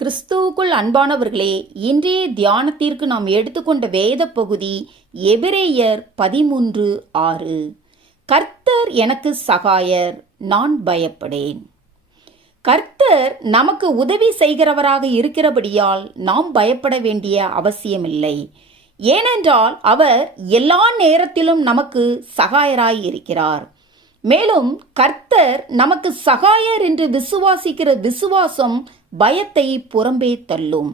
கிறிஸ்துவுக்குள் அன்பானவர்களே, இன்றைய தியானத்திற்கு நாம் எடுத்துக்கொண்ட வேத பகுதி எபிரேயர் 13:6. கர்த்தர் எனக்கு சகாயர், நான் பயப்படேன். கர்த்தர் நமக்கு உதவி செய்கிறவராக இருக்கிறபடியால் நாம் பயப்பட வேண்டிய அவசியமில்லை. ஏனென்றால் அவர் எல்லா நேரத்திலும் நமக்கு சகாயராய் இருக்கிறார். மேலும் கர்த்தர் நமக்கு சகாயர் என்று விசுவாசிக்கிற விசுவாசம் பயத்தை புறம்பே தள்ளும்.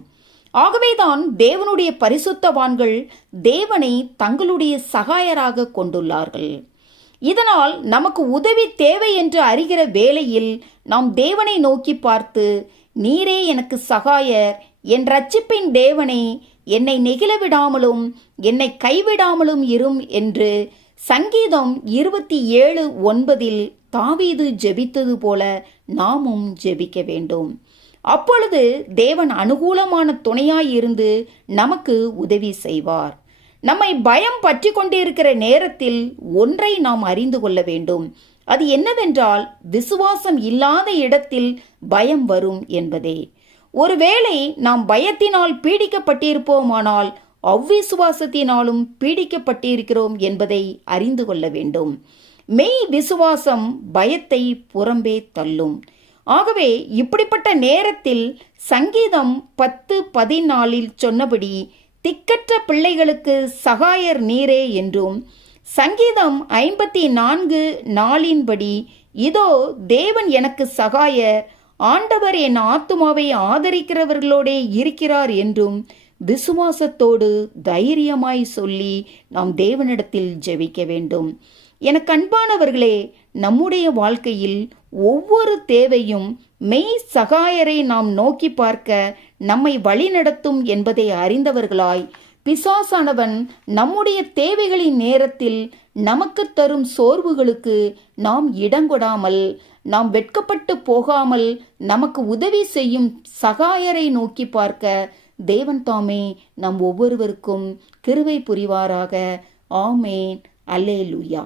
ஆகவேதான் தேவனுடைய பரிசுத்தவான்கள் தேவனை தங்களுடைய சகாயராக கொண்டுள்ளார்கள். இதனால் நமக்கு உதவி தேவை என்று அறிகிற வேளையில் நாம் தேவனை நோக்கி பார்த்து, நீரே எனக்கு சகாயர், என் இரட்சிப்பின் தேவனே, என்னை நெகிழவிடாமலும் என்னை கைவிடாமலும் இரும் என்று சங்கீதம் 27:9 தாவீது ஜெபித்தது போல நாமும் ஜெபிக்க வேண்டும். அப்பொழுது தேவன் அனுகூலமான துணையாயிருந்து நமக்கு உதவி செய்வார். நம்மை பயம் பற்றி கொண்டிருக்கிற நேரத்தில் ஒன்றை நாம் அறிந்து கொள்ள வேண்டும். அது என்னவென்றால், விசுவாசம் இல்லாத இடத்தில் பயம் வரும் என்பதே. ஒருவேளை நாம் பயத்தினால் பீடிக்கப்பட்டிருப்போமானால் அவ்விசுவாசத்தினாலும் பீடிக்கப்பட்டிருக்கிறோம் என்பதை அறிந்து கொள்ள வேண்டும். மெய் விசுவாசம் பயத்தை புறம்பே தள்ளும். ஆகவே இப்படிப்பட்ட நேரத்தில் சங்கீதம் 10:14 சொன்னபடி திக்கற்ற பிள்ளைகளுக்கு சகாயர் நீரே என்றும், சங்கீதம் 54:4 இதோ தேவன் எனக்கு சகாயர், ஆண்டவர் என் ஆத்துமாவை ஆதரிக்கிறவர்களோடே இருக்கிறார் என்றும் விசுவாசத்தோடு தைரியமாய் சொல்லி நாம் தேவனிடத்தில் ஜெபிக்க வேண்டும். எனக்கு அன்பானவர்களே, நம்முடைய வாழ்க்கையில் ஒவ்வொரு தேவையும் மெய் சகாயரை நாம் நோக்கி பார்க்க நம்மை வழிநடத்தும் என்பதை அறிந்தவர்களாய், பிசாசானவன் நம்முடைய தேவைகளின் நேரத்தில் நமக்கு தரும் சோர்வுகளுக்கு நாம் இடங்கொடாமல், நாம் வெட்கப்பட்டு போகாமல் நமக்கு உதவி செய்யும் சகாயரை நோக்கி பார்க்க தேவன் தாமே நம் ஒவ்வொருவருக்கும் கிருபை புரிவாராக. ஆமேன். அல்லேலூயா.